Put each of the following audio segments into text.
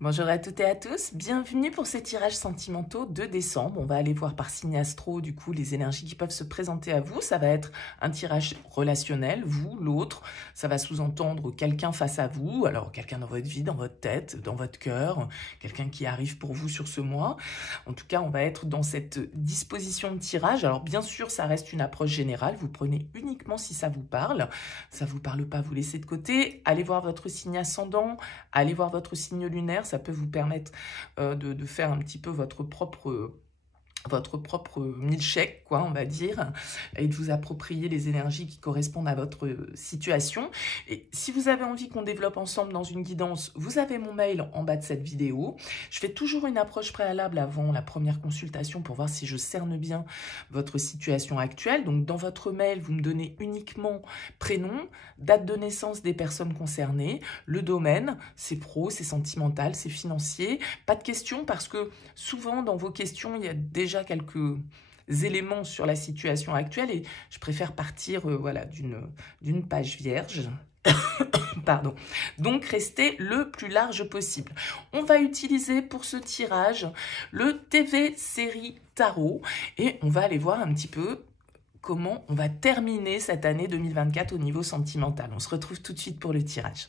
Bonjour à toutes et à tous, bienvenue pour ces tirages sentimentaux de décembre. On va aller voir par signe astro du coup les énergies qui peuvent se présenter à vous. Ça va être un tirage relationnel, vous, l'autre. Ça va sous-entendre quelqu'un face à vous, alors quelqu'un dans votre vie, dans votre tête, dans votre cœur, quelqu'un qui arrive pour vous sur ce mois. En tout cas, on va être dans cette disposition de tirage. Alors bien sûr, ça reste une approche générale. Vous prenez uniquement si ça vous parle. Ça vous parle pas, vous laissez de côté. Allez voir votre signe ascendant, allez voir votre signe lunaire. Ça peut vous permettre de faire un petit peu votre propre milkshake, quoi, on va dire, et de vous approprier les énergies qui correspondent à votre situation. Et si vous avez envie qu'on développe ensemble dans une guidance, vous avez mon mail en bas de cette vidéo. Je fais toujours une approche préalable avant la première consultation pour voir si je cerne bien votre situation actuelle. Donc, dans votre mail, vous me donnez uniquement prénom, date de naissance des personnes concernées, le domaine, c'est pro, c'est sentimental, c'est financier. Pas de questions parce que souvent, dans vos questions, il y a déjà quelques éléments sur la situation actuelle et je préfère partir voilà, d'une page vierge. Pardon. Donc, restez le plus large possible. On va utiliser pour ce tirage le TV Série Tarot et on va aller voir un petit peu comment on va terminer cette année 2024 au niveau sentimental. On se retrouve tout de suite pour le tirage.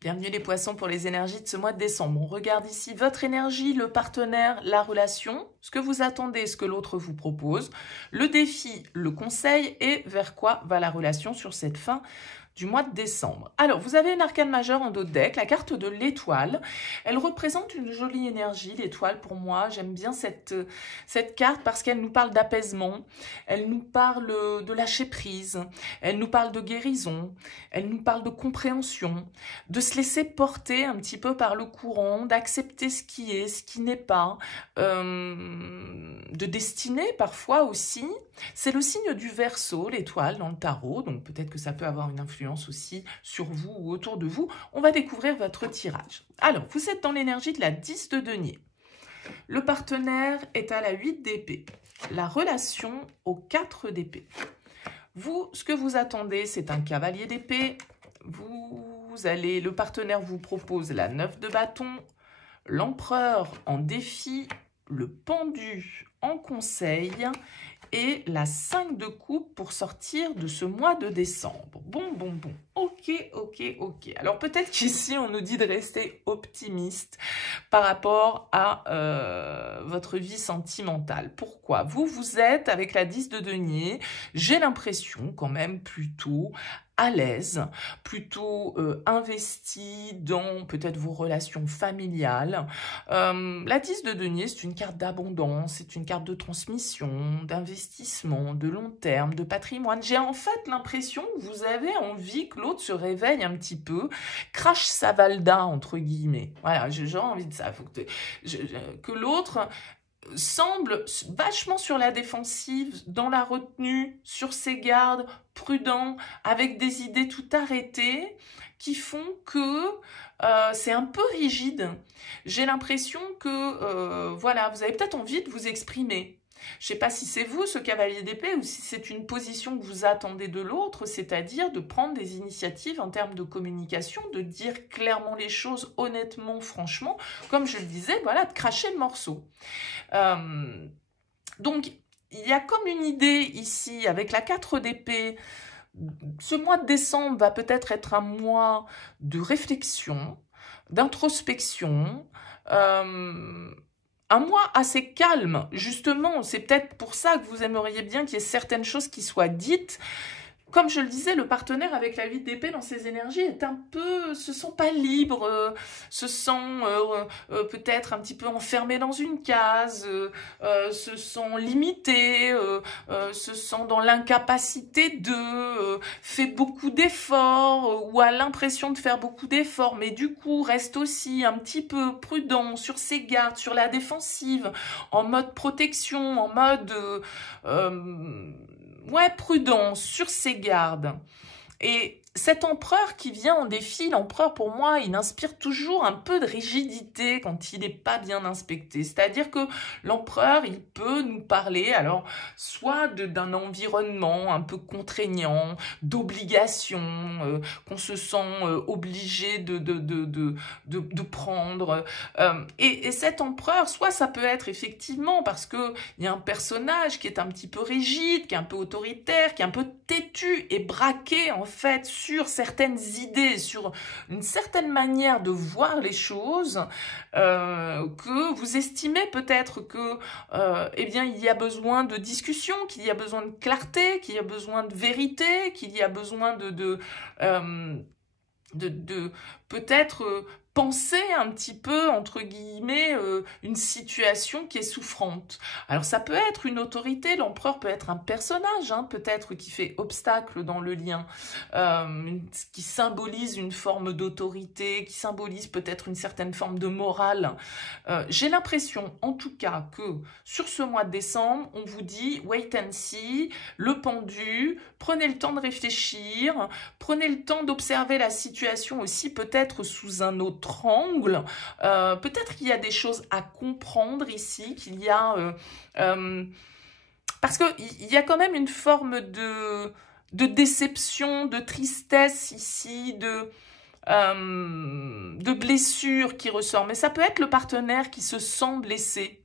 Bienvenue les poissons pour les énergies de ce mois de décembre. On regarde ici votre énergie, le partenaire, la relation, ce que vous attendez, ce que l'autre vous propose, le défi, le conseil et vers quoi va la relation sur cette fin du mois de décembre. Alors, vous avez une arcane majeure en dos de deck, la carte de l'étoile. Elle représente une jolie énergie, l'étoile pour moi. J'aime bien cette carte parce qu'elle nous parle d'apaisement, elle nous parle de lâcher prise, elle nous parle de guérison, elle nous parle de compréhension, de se laisser porter un petit peu par le courant, d'accepter ce qui est, ce qui n'est pas, de destinée parfois aussi. C'est le signe du Verseau, l'étoile dans le tarot, donc peut-être que ça peut avoir une influence aussi sur vous ou autour de vous. On va découvrir votre tirage. Alors, vous êtes dans l'énergie de la 10 de denier. Le partenaire est à la 8 d'épée. La relation au 4 d'épée. Vous, ce que vous attendez, c'est un cavalier d'épée. Le partenaire vous propose la 9 de bâton, l'empereur en défi, le pendu en conseil et la 5 de coupe pour sortir de ce mois de décembre. Bon. Ok. Alors peut-être qu'ici, on nous dit de rester optimiste par rapport à votre vie sentimentale. Pourquoi? Vous êtes, avec la 10 de denier, j'ai l'impression quand même plutôt à l'aise, plutôt investi dans peut-être vos relations familiales. La 10 de denier, c'est une carte d'abondance, c'est une carte de transmission, d'investissement, de long terme, de patrimoine. J'ai en fait l'impression que vous avez envie que l'autre se réveille un petit peu, crache sa valda, entre guillemets. Voilà, j'ai envie de ça. Faut que l'autre semble vachement sur la défensive, dans la retenue, sur ses gardes, prudent, avec des idées tout arrêtées qui font que c'est un peu rigide. J'ai l'impression que voilà, vous avez peut-être envie de vous exprimer. Je ne sais pas si c'est vous, ce cavalier d'épée, ou si c'est une position que vous attendez de l'autre, c'est-à-dire de prendre des initiatives en termes de communication, de dire clairement les choses, honnêtement, franchement, comme je le disais, voilà, de cracher le morceau. Donc, il y a comme une idée ici, avec la 4 d'épée, ce mois de décembre va peut-être être un mois de réflexion, d'introspection, un mois assez calme, justement. C'est peut-être pour ça que vous aimeriez bien qu'il y ait certaines choses qui soient dites. Comme je le disais, le partenaire avec la 8 d'épée dans ses énergies est un peu, se sent pas libre, se sent peut-être un petit peu enfermé dans une case, se sent limité, se sent dans l'incapacité de, fait beaucoup d'efforts ou a l'impression de faire beaucoup d'efforts, mais du coup reste aussi un petit peu prudent sur ses gardes, sur la défensive, en mode protection, en mode prudent sur ses gardes. Et cet empereur qui vient en défi, l'empereur pour moi, il inspire toujours un peu de rigidité quand il n'est pas bien inspecté. C'est-à-dire que l'empereur, il peut nous parler, alors, soit d'un environnement un peu contraignant, d'obligation, qu'on se sent obligé de prendre. Et cet empereur, soit ça peut être effectivement parce qu'il y a un personnage qui est un petit peu rigide, qui est un peu autoritaire, qui est un peu têtu et braqué en fait sur certaines idées, sur une certaine manière de voir les choses, que vous estimez peut-être que eh bien, il y a besoin de discussion, qu'il y a besoin de clarté, qu'il y a besoin de vérité, qu'il y a besoin de peut-être penser un petit peu, entre guillemets, une situation qui est souffrante. Alors ça peut être une autorité, l'empereur peut être un personnage, hein, peut-être qui fait obstacle dans le lien, qui symbolise une forme d'autorité, qui symbolise peut-être une certaine forme de morale. J'ai l'impression, en tout cas, que sur ce mois de décembre, on vous dit « wait and see », le pendu, prenez le temps de réfléchir, prenez le temps d'observer la situation aussi peut-être sous un autre angle. Peut-être qu'il y a des choses à comprendre ici, qu'il y a... parce qu'il y a quand même une forme de déception, de tristesse ici, de blessure qui ressort. Mais ça peut être le partenaire qui se sent blessé.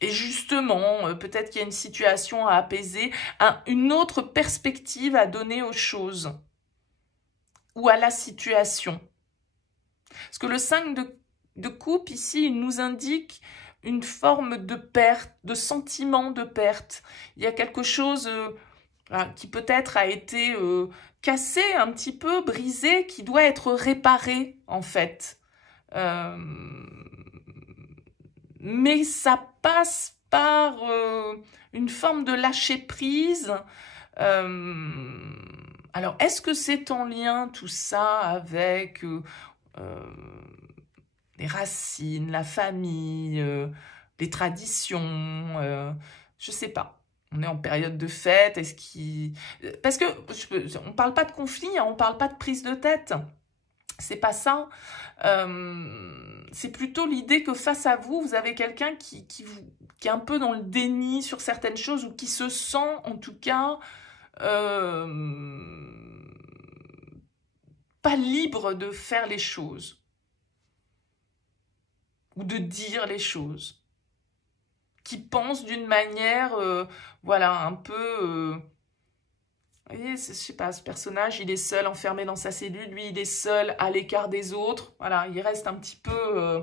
Et justement, peut-être qu'il y a une situation à apaiser, une autre perspective à donner aux choses ou à la situation. Parce que le 5 de coupe, ici, il nous indique une forme de perte, de sentiment de perte. Il y a quelque chose qui peut-être a été cassé, un petit peu brisé, qui doit être réparé, en fait. Mais ça passe par une forme de lâcher-prise. Alors, est-ce que c'est en lien tout ça avec les racines, la famille, les traditions? Je ne sais pas. On est en période de fête. Est-ce qu'il... Parce que on ne parle pas de conflit, hein, on ne parle pas de prise de tête. C'est pas ça. C'est plutôt l'idée que face à vous, vous avez quelqu'un qui est un peu dans le déni sur certaines choses ou qui se sent en tout cas pas libre de faire les choses ou de dire les choses, qui pense d'une manière voilà, un peu... vous voyez, je sais pas, ce personnage, il est seul, enfermé dans sa cellule. Lui, il est seul, à l'écart des autres. Voilà, il reste un petit peu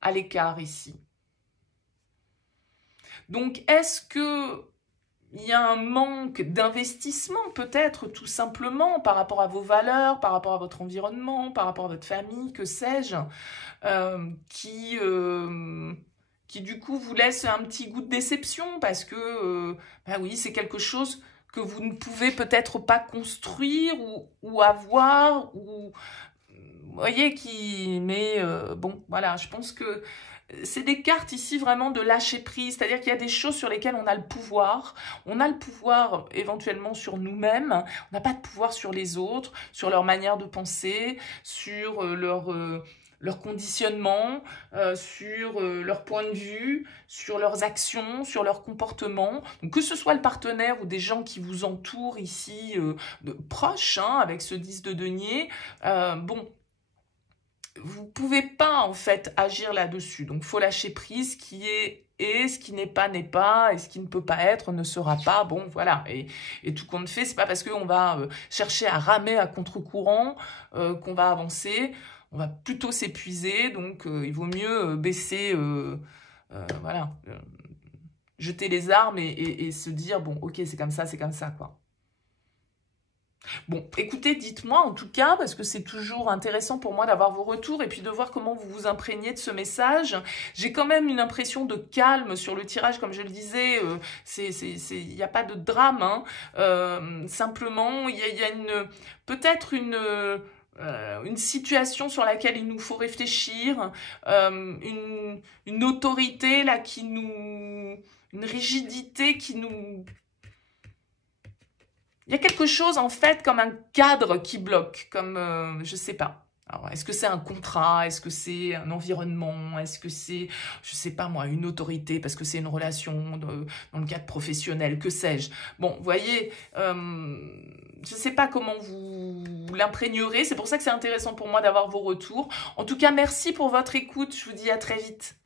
à l'écart ici. Donc, est-ce que il y a un manque d'investissement, peut-être, tout simplement, par rapport à vos valeurs, par rapport à votre environnement, par rapport à votre famille, que sais-je, qui, du coup, vous laisse un petit goût de déception, parce que, bah oui, c'est quelque chose que vous ne pouvez peut-être pas construire ou avoir, ou vous voyez qui... Mais bon, voilà, je pense que c'est des cartes ici vraiment de lâcher prise, c'est-à-dire qu'il y a des choses sur lesquelles on a le pouvoir éventuellement sur nous-mêmes, on n'a pas de pouvoir sur les autres, sur leur manière de penser, sur leur conditionnement, sur leur point de vue, sur leurs actions, sur leur comportement. Donc, que ce soit le partenaire ou des gens qui vous entourent ici, proches, hein, avec ce 10 de denier, bon, vous ne pouvez pas en fait agir là-dessus. Donc, il faut lâcher prise, ce qui est ce qui n'est pas, et ce qui ne peut pas être, ne sera pas. Bon, voilà. Et tout compte fait, c'est pas parce qu'on va chercher à ramer à contre-courant qu'on va avancer. On va plutôt s'épuiser, donc il vaut mieux baisser, voilà, jeter les armes et se dire, bon, ok, c'est comme ça, quoi. Bon, écoutez, dites-moi en tout cas, parce que c'est toujours intéressant pour moi d'avoir vos retours et puis de voir comment vous vous imprégnez de ce message. J'ai quand même une impression de calme sur le tirage, comme je le disais, il n'y a pas de drame, hein. Simplement, il y a peut-être une situation sur laquelle il nous faut réfléchir, une autorité là une rigidité qui nous Il y a quelque chose, en fait, comme un cadre qui bloque, comme, je sais pas. Alors, est-ce que c'est un contrat? Est-ce que c'est un environnement? Est-ce que c'est, je sais pas moi, une autorité? Parce que c'est une relation dans le cadre professionnel, que sais-je? Bon, vous voyez, je sais pas comment vous l'imprégnerez. C'est pour ça que c'est intéressant pour moi d'avoir vos retours. En tout cas, merci pour votre écoute. Je vous dis à très vite.